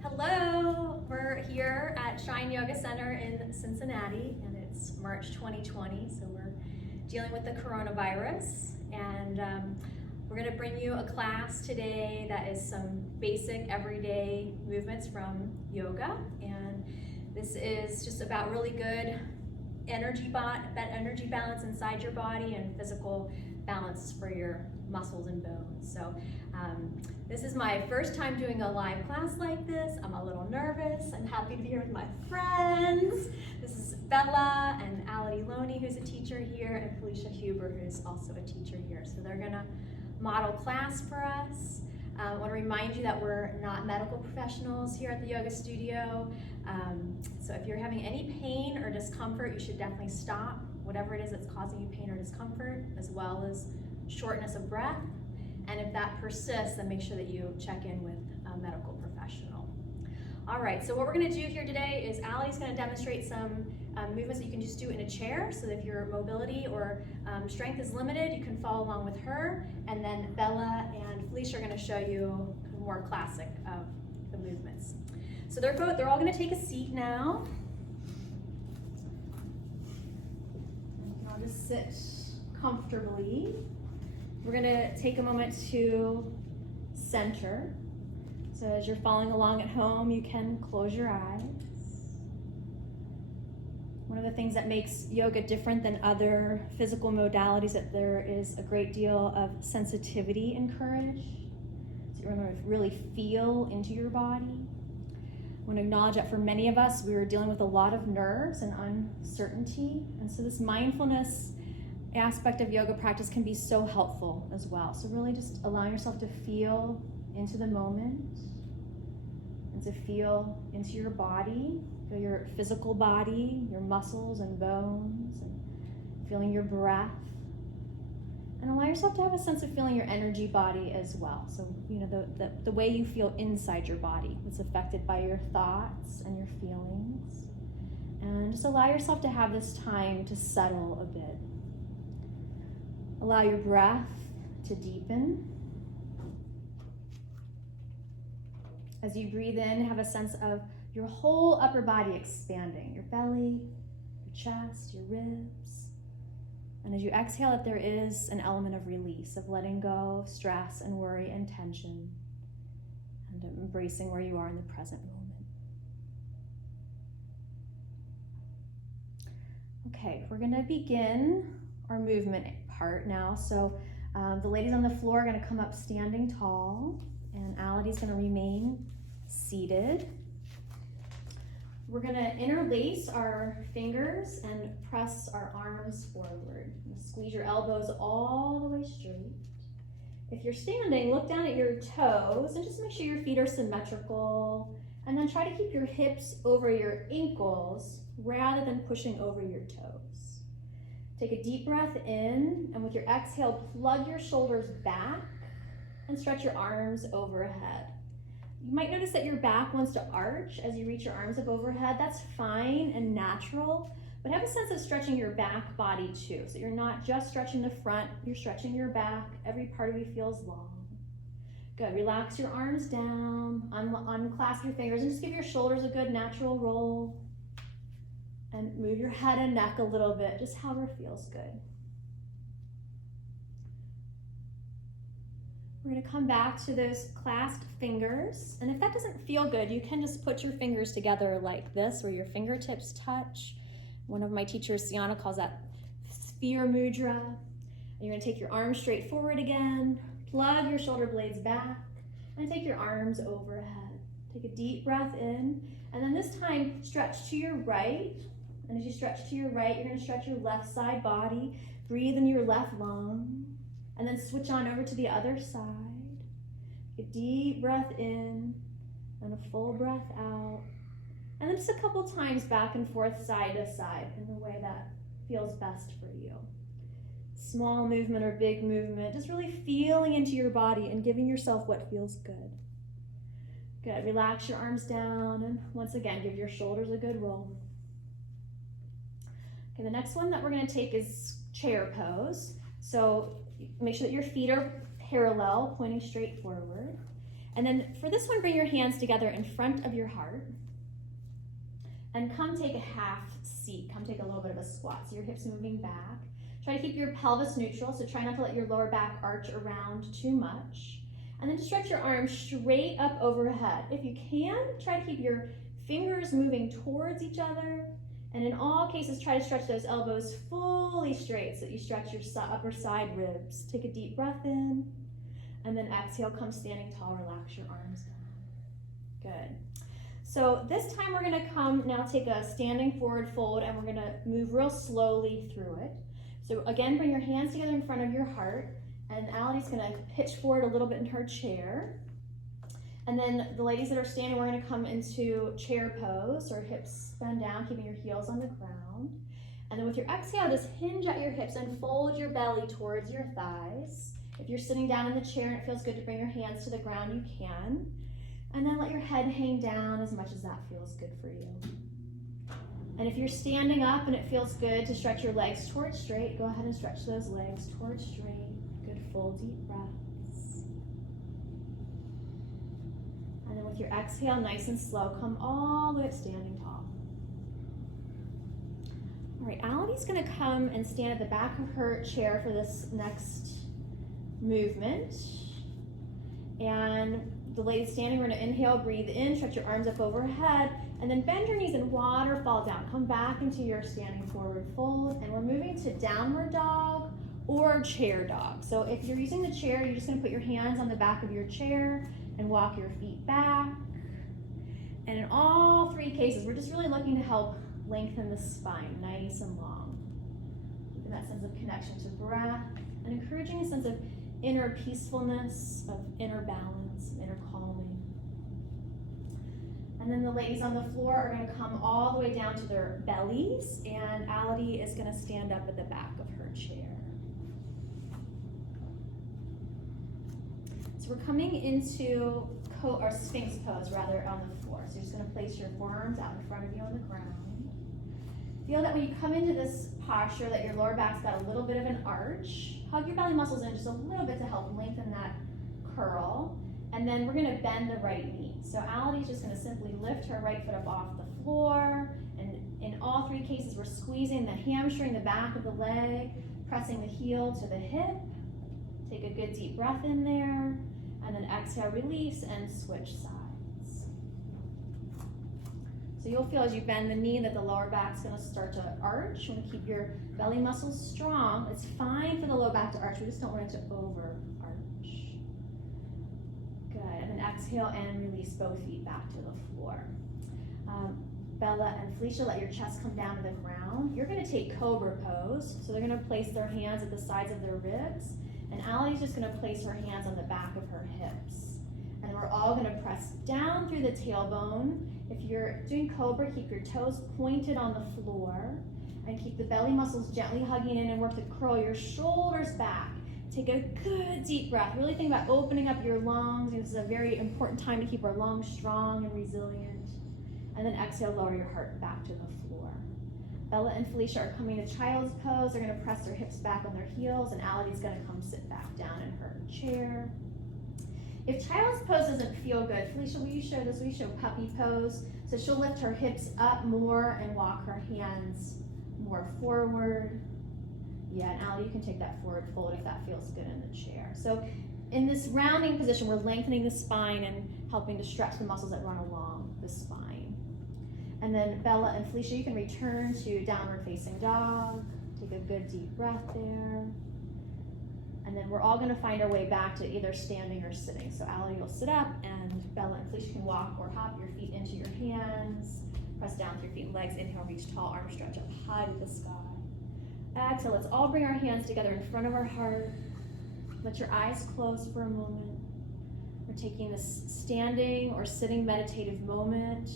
Hello, we're here at Shine Yoga Center in Cincinnati, and it's March 2020, so we're dealing with the coronavirus, and we're going to bring you a class today that is some basic everyday movements from yoga, and this is just about really good energy balance inside your body and physical balance for your muscles and bones. So this is my first time doing a live class like this. I'm a little nervous. I'm happy to be here with my friends. This is Bella and Ality Loney, who's a teacher here, and Felicia Huber, who's also a teacher here. So they're gonna model class for us. I want to remind you that we're not medical professionals here at the yoga studio. So if you're having any pain or discomfort, you should definitely stop whatever it is that's causing you pain or discomfort, as well as shortness of breath. And if that persists, then make sure that you check in with a medical professional. All right, so what we're gonna do here today is Ality's gonna demonstrate some movements that you can just do in a chair, so that if your mobility or strength is limited, you can follow along with her. And then Bella and Felicia are gonna show you more classic of the movements. So they're all gonna take a seat now. I'll just sit comfortably. We're gonna take a moment to center. So as you're following along at home, you can close your eyes. One of the things that makes yoga different than other physical modalities is that there is a great deal of sensitivity encouraged. So you're gonna really feel into your body. I want to acknowledge that for many of us, we were dealing with a lot of nerves and uncertainty. And so this mindfulness aspect of yoga practice can be so helpful as well. So really just allowing yourself to feel into the moment and to feel into your body, feel your physical body, your muscles and bones, and feeling your breath. And allow yourself to have a sense of feeling your energy body as well. So, you know, the way you feel inside your body is affected by your thoughts and your feelings. And just allow yourself to have this time to settle a bit. Allow your breath to deepen. As you breathe in, have a sense of your whole upper body expanding, your belly, your chest, your ribs. And as you exhale, that there is an element of release, of letting go of stress and worry and tension, and embracing where you are in the present moment. Okay, we're gonna begin our movement part now. So the ladies on the floor are gonna come up standing tall, and Ality's gonna remain seated. We're gonna interlace our fingers and press our arms forward. Squeeze your elbows all the way straight. If you're standing, look down at your toes and just make sure your feet are symmetrical. And then try to keep your hips over your ankles rather than pushing over your toes. Take a deep breath in, and with your exhale, plug your shoulders back and stretch your arms overhead. You might notice that your back wants to arch as you reach your arms up overhead. That's fine and natural, but have a sense of stretching your back body too. So you're not just stretching the front, you're stretching your back. Every part of you feels long. Good, relax your arms down, unclasp your fingers, and just give your shoulders a good natural roll. And move your head and neck a little bit, just however feels good. We're gonna come back to those clasped fingers. And if that doesn't feel good, you can just put your fingers together like this, where your fingertips touch. One of my teachers, Sienna, calls that sphere mudra. And you're gonna take your arms straight forward again, plug your shoulder blades back, and take your arms overhead. Take a deep breath in, and then this time, stretch to your right. And as you stretch to your right, you're gonna stretch your left side body, breathe in your left lung, and then switch on over to the other side. A deep breath in and a full breath out. And then just a couple times back and forth, side to side, in the way that feels best for you. Small movement or big movement, just really feeling into your body and giving yourself what feels good. Good, relax your arms down, and once again, give your shoulders a good roll. Okay, the next one that we're gonna take is chair pose. So make sure that your feet are parallel, pointing straight forward. And then for this one, bring your hands together in front of your heart. And come take a half seat. Come take a little bit of a squat. So your hips moving back. Try to keep your pelvis neutral, so try not to let your lower back arch around too much. And then just stretch your arms straight up overhead. If you can, try to keep your fingers moving towards each other. And in all cases, try to stretch those elbows fully straight so that you stretch your upper side ribs. Take a deep breath in, and then exhale, come standing tall, relax your arms down. Good. So this time we're gonna come now take a standing forward fold, and we're gonna move real slowly through it. So again, bring your hands together in front of your heart, and Ali's gonna pitch forward a little bit in her chair. And then the ladies that are standing, we're gonna come into chair pose, or hips bend down, keeping your heels on the ground. And then with your exhale, just hinge at your hips and fold your belly towards your thighs. If you're sitting down in the chair and it feels good to bring your hands to the ground, you can. And then let your head hang down as much as that feels good for you. And if you're standing up and it feels good to stretch your legs towards straight, go ahead and stretch those legs towards straight. Good, full deep breaths. And then with your exhale, nice and slow, come all the way up standing tall. All right, Ali's gonna come and stand at the back of her chair for this next movement. And the ladies standing, we're gonna inhale, breathe in, stretch your arms up overhead, and then bend your knees and waterfall down. Come back into your standing forward fold, and we're moving to downward dog or chair dog. So if you're using the chair, you're just gonna put your hands on the back of your chair and walk your feet back. And in all three cases, we're just really looking to help lengthen the spine nice and long. Keeping that sense of connection to breath and encouraging a sense of inner peacefulness, of inner balance, inner calming. And then the ladies on the floor are gonna come all the way down to their bellies, and Ali is gonna stand up at the back of her chair. So we're coming into or Sphinx pose, rather, on the floor. So you're just gonna place your forearms out in front of you on the ground. Feel that when you come into this posture that your lower back's got a little bit of an arch. Hug your belly muscles in just a little bit to help lengthen that curl. And then we're gonna bend the right knee. So Ali's just gonna simply lift her right foot up off the floor. And in all three cases, we're squeezing the hamstring, the back of the leg, pressing the heel to the hip. Take a good deep breath in there. And then exhale, release, and switch sides. So you'll feel as you bend the knee that the lower back's gonna start to arch. You wanna keep your belly muscles strong. It's fine for the low back to arch, we just don't want it to over arch. Good, and then exhale and release both feet back to the floor. Bella and Felicia, let your chest come down to the ground. You're gonna take Cobra pose. So they're gonna place their hands at the sides of their ribs. And Ali's just gonna place her hands on the back of her hips. And we're all gonna press down through the tailbone. If you're doing Cobra, keep your toes pointed on the floor and keep the belly muscles gently hugging in and work to curl your shoulders back. Take a good deep breath. Really think about opening up your lungs. This is a very important time to keep our lungs strong and resilient. And then exhale, lower your heart back to the floor. Bella and Felicia are coming to child's pose. They're gonna press their hips back on their heels, and Ali's gonna come sit back down in her chair. If child's pose doesn't feel good, Felicia, will you show this? Will you show puppy pose? So she'll lift her hips up more and walk her hands more forward. Yeah, and Ali, you can take that forward fold if that feels good in the chair. So in this rounding position, we're lengthening the spine and helping to stretch the muscles that run along the spine. And then Bella and Felicia, you can return to downward facing dog. Take a good deep breath there. And then we're all gonna find our way back to either standing or sitting. So Ali, you'll sit up, and Bella and Felicia can walk or hop your feet into your hands. Press down with your feet and legs. Inhale, reach tall, arms stretch up high to the sky. Exhale, let's all bring our hands together in front of our heart. Let your eyes close for a moment. We're taking this standing or sitting meditative moment.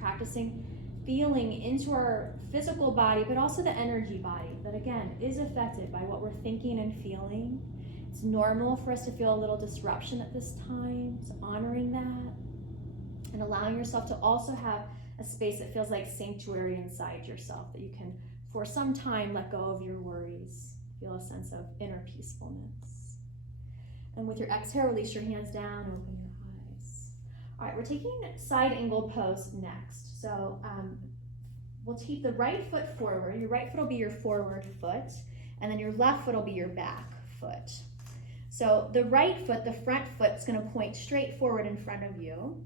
Practicing feeling into our physical body, but also the energy body that, again, is affected by what we're thinking and feeling. It's normal for us to feel a little disruption at this time, so honoring that and allowing yourself to also have a space that feels like sanctuary inside yourself, that you can, for some time, let go of your worries, feel a sense of inner peacefulness. And with your exhale, release your hands down, open your eyes. All right, we're taking side angle pose next. So we'll keep the right foot forward. Your right foot will be your forward foot, and then your left foot will be your back foot. So the right foot, the front foot, is going to point straight forward in front of you.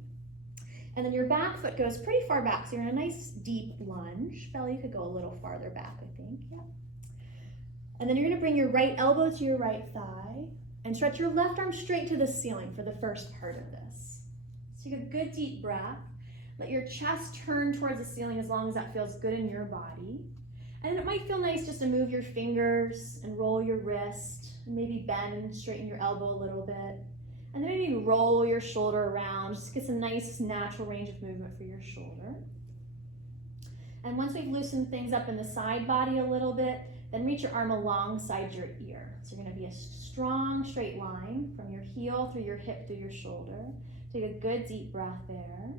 And then your back foot goes pretty far back, so you're in a nice deep lunge. Belly, you could go a little farther back, I think. Yeah. And then you're going to bring your right elbow to your right thigh and stretch your left arm straight to the ceiling for the first part of this. So take a good deep breath. Let your chest turn towards the ceiling as long as that feels good in your body. And it might feel nice just to move your fingers and roll your wrist and maybe bend and straighten your elbow a little bit. And then maybe roll your shoulder around, just get some nice natural range of movement for your shoulder. And once we've loosened things up in the side body a little bit, then reach your arm alongside your ear. So you're gonna be a strong straight line from your heel through your hip through your shoulder. Take a good deep breath there.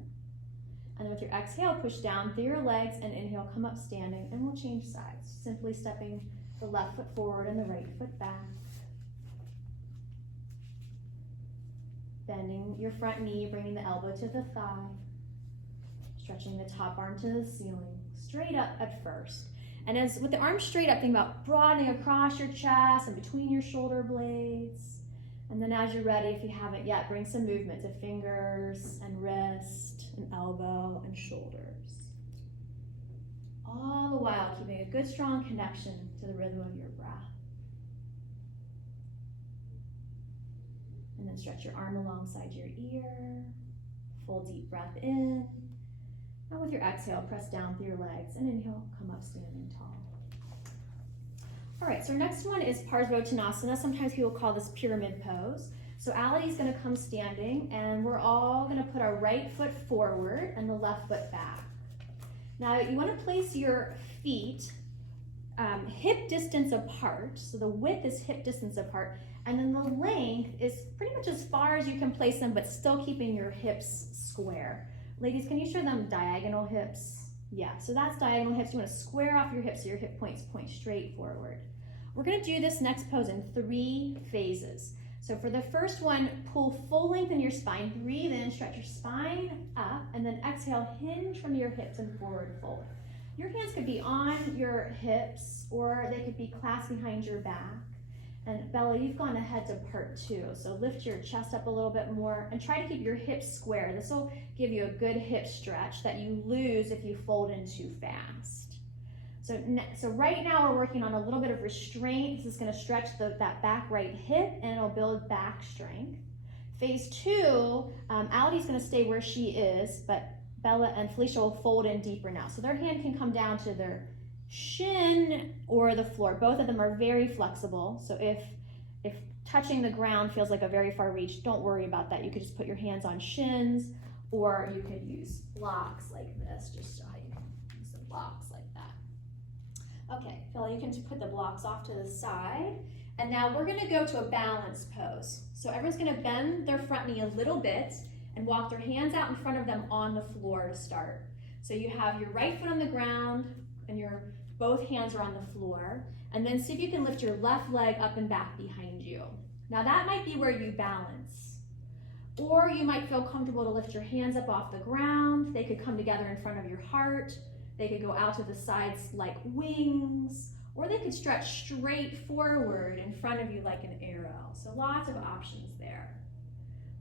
And then with your exhale, push down through your legs and inhale, come up standing, and we'll change sides. Simply stepping the left foot forward and the right foot back. Bending your front knee, bringing the elbow to the thigh. Stretching the top arm to the ceiling, straight up at first. And as with the arm straight up, think about broadening across your chest and between your shoulder blades. And then as you're ready, if you haven't yet, bring some movement to fingers and wrist and elbow and shoulders. All the while keeping a good strong connection to the rhythm of your breath. And then stretch your arm alongside your ear. Full deep breath in. And with your exhale, press down through your legs and inhale, come up standing tall. All right, so our next one is Parsvottanasana. Sometimes people call this pyramid pose. So Ali's gonna come standing and we're all gonna put our right foot forward and the left foot back. Now you wanna place your feet hip distance apart. So the width is hip distance apart. And then the length is pretty much as far as you can place them, but still keeping your hips square. Ladies, can you show them diagonal hips? Yeah, so that's diagonal hips. You want to square off your hips so your hip points point straight forward. We're going to do this next pose in 3 phases. So for the first one, pull full length in your spine. Breathe in, stretch your spine up, and then exhale, hinge from your hips and forward fold. Your hands could be on your hips or they could be clasped behind your back. And Bella, you've gone ahead to part 2. So lift your chest up a little bit more and try to keep your hips square. This will give you a good hip stretch that you lose if you fold in too fast. So right now we're working on a little bit of restraint. This is gonna stretch that back right hip and it'll build back strength. Phase 2, Ali's gonna stay where she is, but Bella and Felicia will fold in deeper now. So their hand can come down to their shin or the floor. Both of them are very flexible. So if touching the ground feels like a very far reach, don't worry about that. You could just put your hands on shins or you could use blocks like this. Just show you use some blocks like that. Okay, Phil, you can put the blocks off to the side. And now we're gonna go to a balance pose. So everyone's gonna bend their front knee a little bit and walk their hands out in front of them on the floor to start. So you have your right foot on the ground and both hands are on the floor, and then see if you can lift your left leg up and back behind you. Now that might be where you balance, or you might feel comfortable to lift your hands up off the ground. They could come together in front of your heart. They could go out to the sides like wings, or they could stretch straight forward in front of you like an arrow. So lots of options there.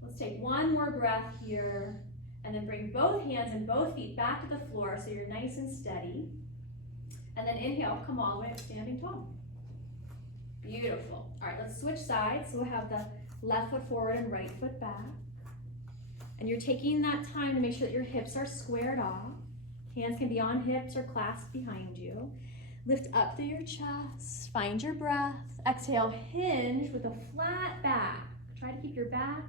Let's take one more breath here, and then bring both hands and both feet back to the floor so you're nice and steady. And then inhale, come all the way up standing tall. Beautiful. All right, let's switch sides. So we'll have the left foot forward and right foot back. And you're taking that time to make sure that your hips are squared off. Hands can be on hips or clasped behind you. Lift up through your chest, find your breath. Exhale, hinge with a flat back. Try to keep your back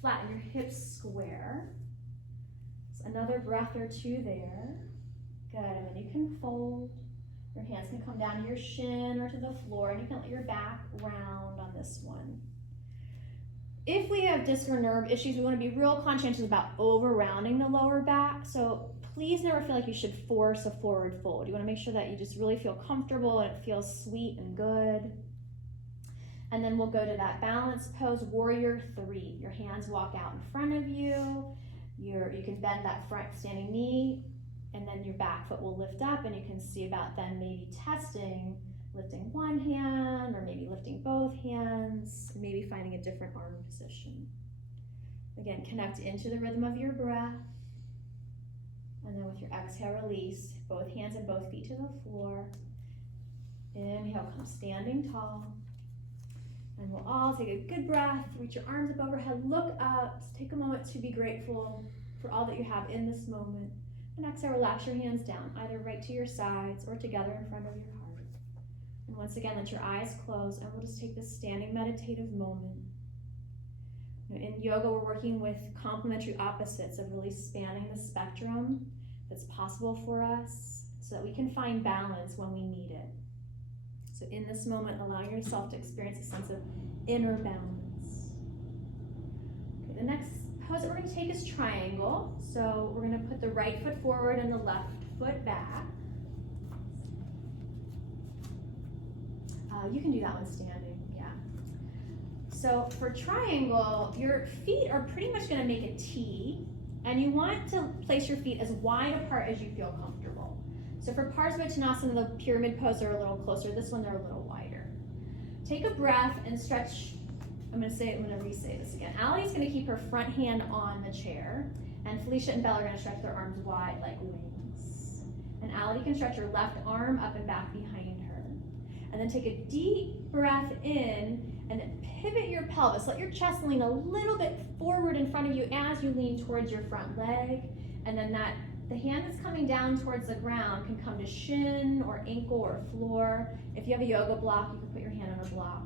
flat and your hips square. So another breath or 2 there. Good, and then you can fold. Your hands can come down to your shin or to the floor, and you can let your back round on this one. If we have disc or nerve issues, we want to be real conscientious about over-rounding the lower back. So please never feel like you should force a forward fold. You want to make sure that you just really feel comfortable and it feels sweet and good. And then we'll go to that balance pose, warrior 3. Your hands walk out in front of you. You can bend that front standing knee, and then your back foot will lift up, and you can see about then maybe testing, lifting one hand, or maybe lifting both hands, and maybe finding a different arm position. Again, connect into the rhythm of your breath, and then with your exhale, release both hands and both feet to the floor. Inhale, come standing tall. And we'll all take a good breath, reach your arms up overhead, look up, take a moment to be grateful for all that you have in this moment. And exhale, relax your hands down, either right to your sides or together in front of your heart. And once again, let your eyes close, and we'll just take this standing meditative moment. In yoga, we're working with complementary opposites of really spanning the spectrum that's possible for us so that we can find balance when we need it. So in this moment, allowing yourself to experience a sense of inner balance. Okay, the next pose that we're going to take is triangle. So we're going to put the right foot forward and the left foot back. You can do that one standing, yeah. So for triangle, your feet are pretty much going to make a T, and you want to place your feet as wide apart as you feel comfortable. So for Parsvottanasana, the pyramid pose are a little closer. This one, they're a little wider. Take a breath and stretch. I'm going to re-say this again. Allie's going to keep her front hand on the chair, and Felicia and Bella are going to stretch their arms wide like wings. And Allie can stretch her left arm up and back behind her. And then take a deep breath in, and then pivot your pelvis. Let your chest lean a little bit forward in front of you as you lean towards your front leg. And then the hand that's coming down towards the ground can come to shin or ankle or floor. If you have a yoga block, you can put your hand on a block.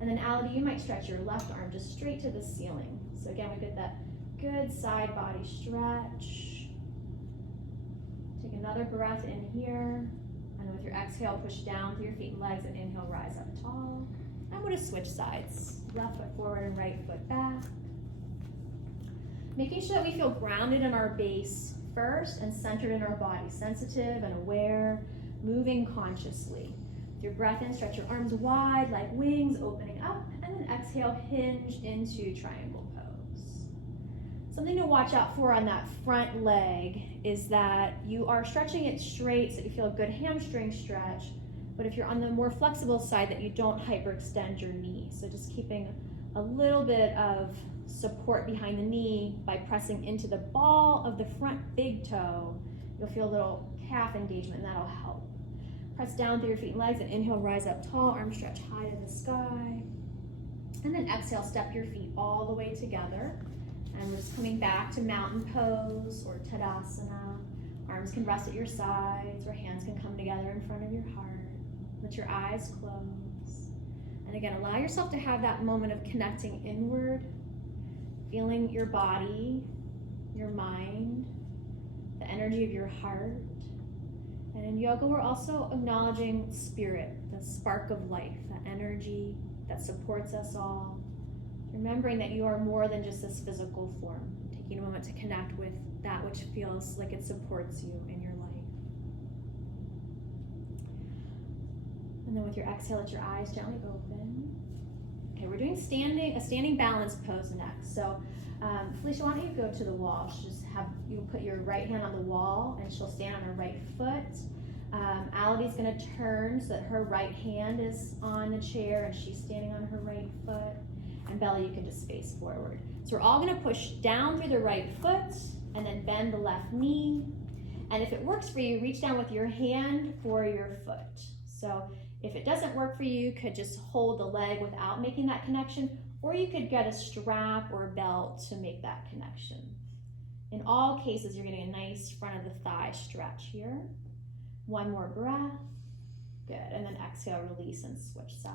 And then Allie, you might stretch your left arm just straight to the ceiling. So again, we get that good side body stretch. Take another breath in here. And with your exhale, push down through your feet and legs, and inhale, rise up tall. And we'll just switch sides. Left foot forward and right foot back. Making sure that we feel grounded in our base first and centered in our body, sensitive and aware, moving consciously. With your breath in, stretch your arms wide like wings, opening up, and then exhale, hinge into triangle pose. Something to watch out for on that front leg is that you are stretching it straight so that you feel a good hamstring stretch, but if you're on the more flexible side, that you don't hyperextend your knee. So just keeping a little bit of support behind the knee by pressing into the ball of the front big toe. You'll feel a little calf engagement, and that'll help. Press down through your feet and legs, and inhale, rise up tall, arms stretch high to the sky. And then exhale, step your feet all the way together. And we're just coming back to mountain pose or Tadasana. Arms can rest at your sides, or hands can come together in front of your heart. Let your eyes close. And again, allow yourself to have that moment of connecting inward, feeling your body, your mind, the energy of your heart. And in yoga, we're also acknowledging spirit, the spark of life, the energy that supports us all. Remembering that you are more than just this physical form. Taking a moment to connect with that which feels like it supports you in your life. And then with your exhale, let your eyes gently open. Okay, we're doing a standing balance pose next. So Felicia, why don't you go to the wall? You put your right hand on the wall, and she'll stand on her right foot. Allie's going to turn so that her right hand is on the chair and she's standing on her right foot. And Bella, you can just face forward. So we're all going to push down through the right foot and then bend the left knee. And if it works for you, reach down with your hand for your foot. So if it doesn't work for you, you could just hold the leg without making that connection, or you could get a strap or a belt to make that connection. In all cases, you're getting a nice front of the thigh stretch here. One more breath. Good. And then exhale, release, and switch sides.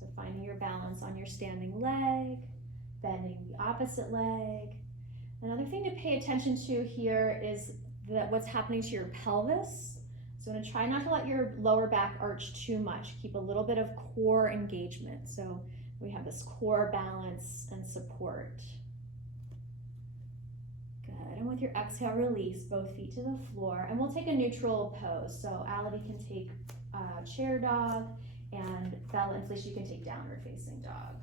So finding your balance on your standing leg, bending the opposite leg. Another thing to pay attention to here is what's happening to your pelvis. So I'm going to try not to let your lower back arch too much. Keep a little bit of core engagement. So we have this core balance and support. Good. And with your exhale, release both feet to the floor. And we'll take a neutral pose. So Allie can take chair dog, and Bella and Felicia, you can take downward facing dog.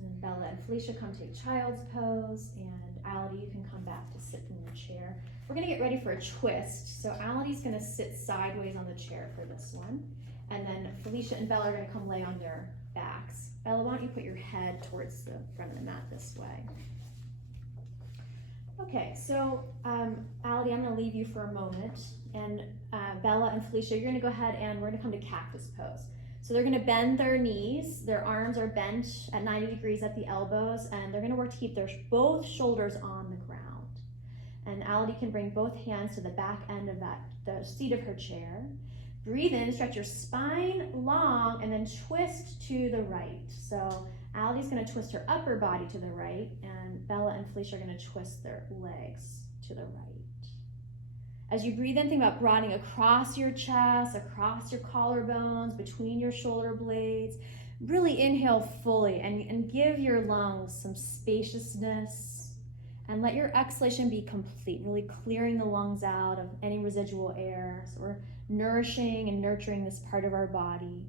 And Bella and Felicia come take child's pose, and Ality, you can come back to sit in your chair. We're gonna get ready for a twist. So Ality's gonna sit sideways on the chair for this one. And then Felicia and Bella are gonna come lay on their backs. Bella, why don't you put your head towards the front of the mat this way? Okay, so Ality, I'm gonna leave you for a moment. And Bella and Felicia, you're gonna go ahead and we're gonna come to cactus pose. So they're gonna bend their knees, their arms are bent at 90 degrees at the elbows, and they're gonna work to keep their both shoulders on the ground. And Ality can bring both hands to the back end of the seat of her chair. Breathe in, stretch your spine long, and then twist to the right. So Ality's gonna twist her upper body to the right, and Bella and Felicia are gonna twist their legs to the right. As you breathe in, think about broadening across your chest, across your collarbones, between your shoulder blades. Really inhale fully and give your lungs some spaciousness, and let your exhalation be complete, really clearing the lungs out of any residual air. So we're nourishing and nurturing this part of our body.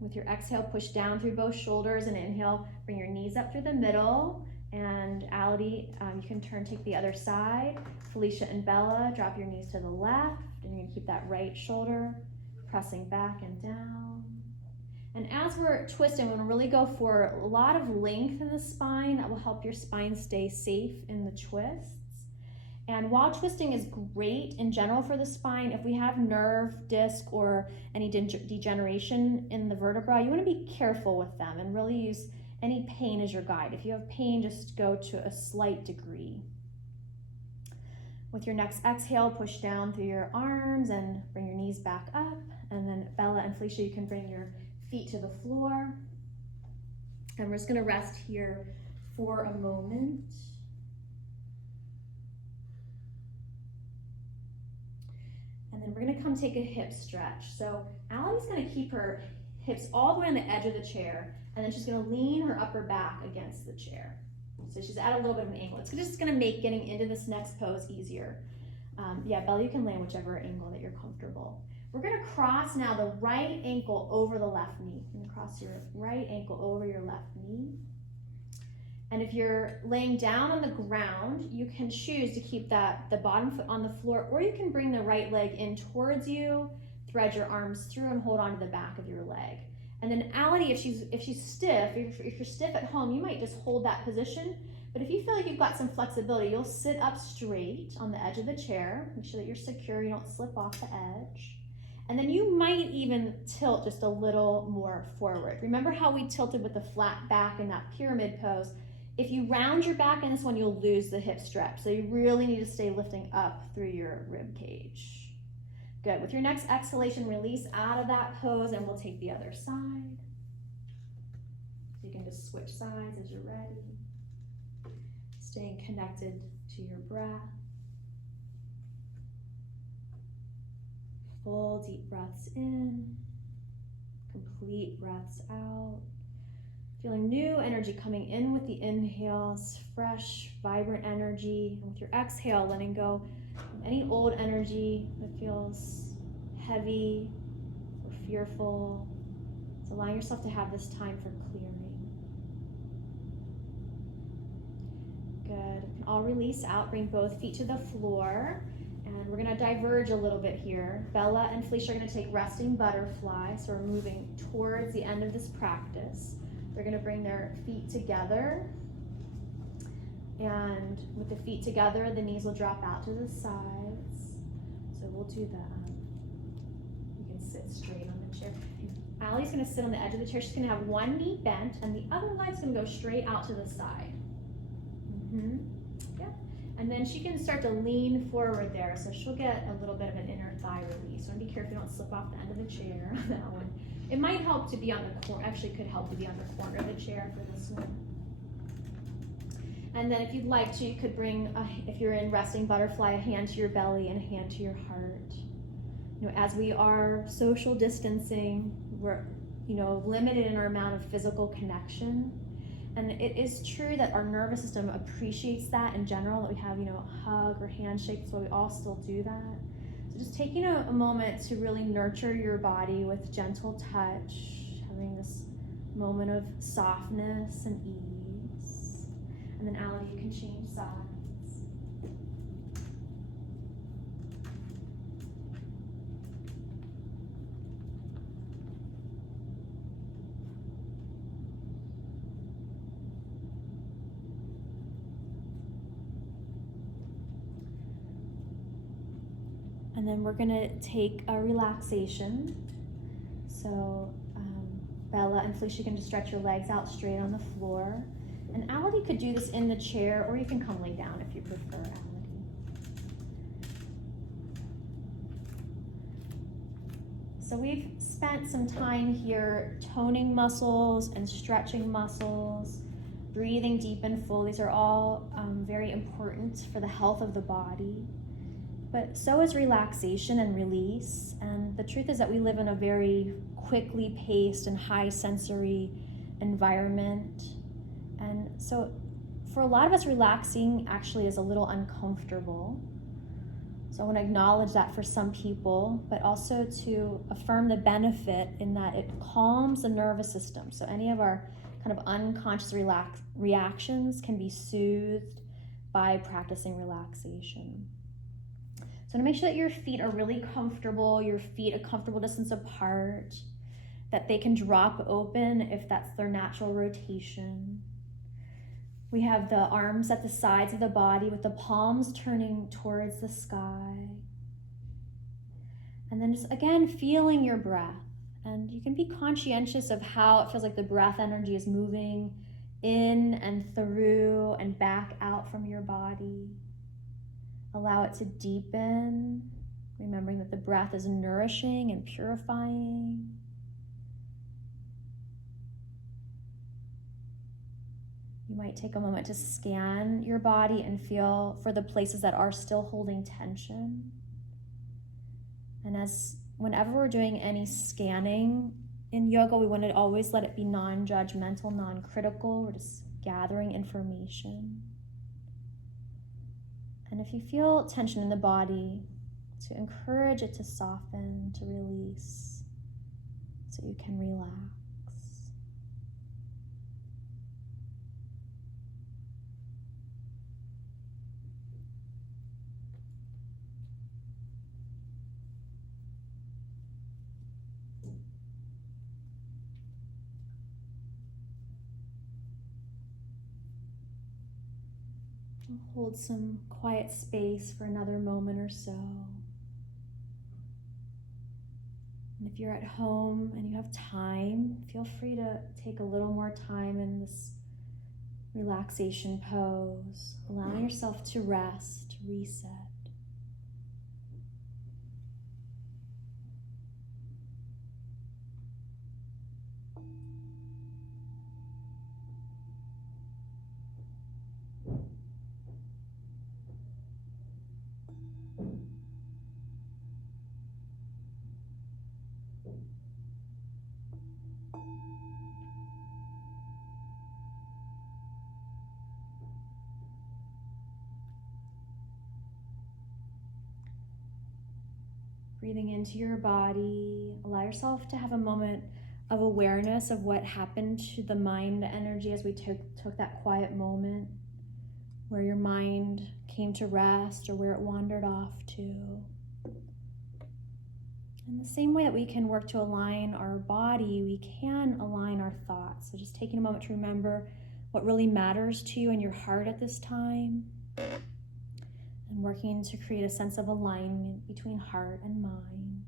With your exhale, push down through both shoulders, and inhale, bring your knees up through the middle. And Ality, you can take the other side. Felicia and Bella, drop your knees to the left, and you're gonna keep that right shoulder pressing back and down. And as we're twisting, we're gonna really go for a lot of length in the spine. That will help your spine stay safe in the twists. And while twisting is great in general for the spine, if we have nerve, disc, or any degeneration in the vertebra, you wanna be careful with them and really use any pain as your guide. If you have pain, just go to a slight degree. With your next exhale, push down through your arms and bring your knees back up. And then Bella and Felicia, you can bring your feet to the floor. And we're just gonna rest here for a moment. And then we're gonna come take a hip stretch. So Ality's gonna keep her hips all the way on the edge of the chair, and then she's gonna lean her upper back against the chair. So she's at a little bit of an angle. It's just gonna make getting into this next pose easier. Bella, you can lay in whichever angle that you're comfortable. We're gonna cross now the right ankle over the left knee. You're gonna cross your right ankle over your left knee. And if you're laying down on the ground, you can choose to keep the bottom foot on the floor, or you can bring the right leg in towards you, thread your arms through, and hold onto the back of your leg. And then Ality, if she's stiff, if you're stiff at home, you might just hold that position. But if you feel like you've got some flexibility, you'll sit up straight on the edge of the chair. Make sure that you're secure, you don't slip off the edge. And then you might even tilt just a little more forward. Remember how we tilted with the flat back in that pyramid pose? If you round your back in this one, you'll lose the hip stretch. So you really need to stay lifting up through your rib cage. Good. With your next exhalation, release out of that pose, and we'll take the other side. You can just switch sides as you're ready. Staying connected to your breath. Full deep breaths in, complete breaths out. Feeling new energy coming in with the inhales, fresh, vibrant energy. And with your exhale, letting go of any old energy that feels heavy or fearful. So allowing yourself to have this time for clearing. Good. All release out, bring both feet to the floor. And we're gonna diverge a little bit here. Bella and Felicia are gonna take resting butterfly. So we're moving towards the end of this practice. They're gonna bring their feet together. And with the feet together, the knees will drop out to the sides. So we'll do that. You can sit straight on the chair. Ality's gonna sit on the edge of the chair. She's gonna have one knee bent and the other leg's gonna go straight out to the side. Yeah. And then she can start to lean forward there. So she'll get a little bit of an inner thigh release. So be careful you don't slip off the end of the chair on that one. It might help to be on the corner, actually could help to be on the corner of the chair for this one. And then if you'd like to, you could bring, if you're in resting butterfly, a hand to your belly and a hand to your heart. You know, as we are social distancing, we're, limited in our amount of physical connection. And it is true that our nervous system appreciates that in general, that we have, a hug or handshake, so we all still do that. So just taking a moment to really nurture your body with gentle touch, having this moment of softness and ease. And then Allie, you can change sides. And then we're gonna take a relaxation. So Bella and Felicia, you can just stretch your legs out straight on the floor. And Allie could do this in the chair, or you can come lay down if you prefer, Allie. So we've spent some time here toning muscles and stretching muscles, breathing deep and full. These are all very important for the health of the body. But so is relaxation and release. And the truth is that we live in a very quickly paced and high sensory environment. And so for a lot of us, relaxing actually is a little uncomfortable. So I want to acknowledge that for some people, but also to affirm the benefit in that it calms the nervous system. So any of our kind of unconscious reactions can be soothed by practicing relaxation. So to make sure that your feet are really comfortable, your feet a comfortable distance apart, that they can drop open if that's their natural rotation. We have the arms at the sides of the body with the palms turning towards the sky. And then just again, feeling your breath. And you can be conscientious of how it feels like the breath energy is moving in and through and back out from your body. Allow it to deepen, remembering that the breath is nourishing and purifying. You might take a moment to scan your body and feel for the places that are still holding tension. And whenever we're doing any scanning in yoga, we want to always let it be non-judgmental, non-critical. We're just gathering information. And if you feel tension in the body, to encourage it to soften, to release, so you can relax. Hold some quiet space for another moment or so. And if you're at home and you have time, feel free to take a little more time in this relaxation pose, allowing yourself to rest, to reset. Breathing into your body, allow yourself to have a moment of awareness of what happened to the mind energy as we took that quiet moment, where your mind came to rest or where it wandered off to. In the same way that we can work to align our body, we can align our thoughts. So just taking a moment to remember what really matters to you in your heart at this time, and working to create a sense of alignment between heart and mind.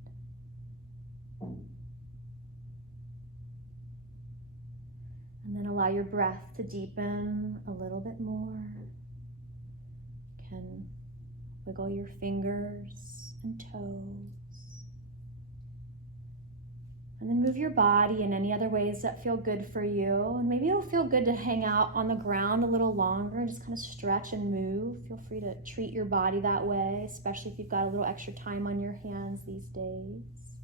And then allow your breath to deepen a little bit more. You can wiggle your fingers and toes. And then move your body in any other ways that feel good for you. And maybe it'll feel good to hang out on the ground a little longer and just kind of stretch and move. Feel free to treat your body that way, especially if you've got a little extra time on your hands these days.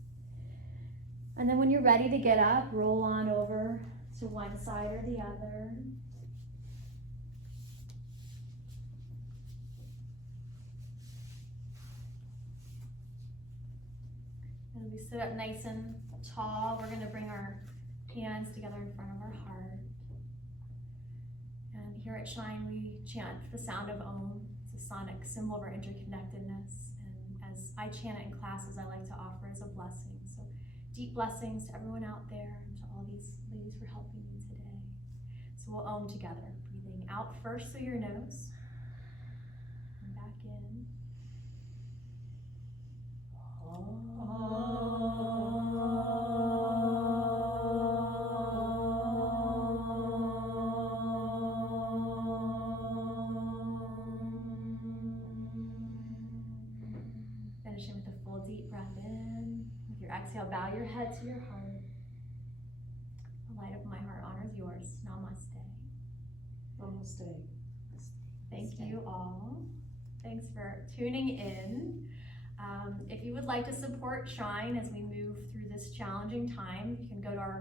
And then when you're ready to get up, roll on over to one side or the other. And we sit up nice and tall. We're going to bring our hands together in front of our heart. And here at Shine, we chant the sound of Om. It's a sonic symbol of our interconnectedness. And as I chant it in classes, I like to offer as a blessing. So deep blessings to everyone out there and to all these ladies for helping me today. So we'll Om together. Breathing out first through your nose. And back in. Finishing with a full deep breath in. With your exhale, bow your head to your heart. The light of my heart honors yours. Namaste. Namaste. Thank you all. Thanks for tuning in. If you would like to support Shine as we move through this challenging time, you can go to our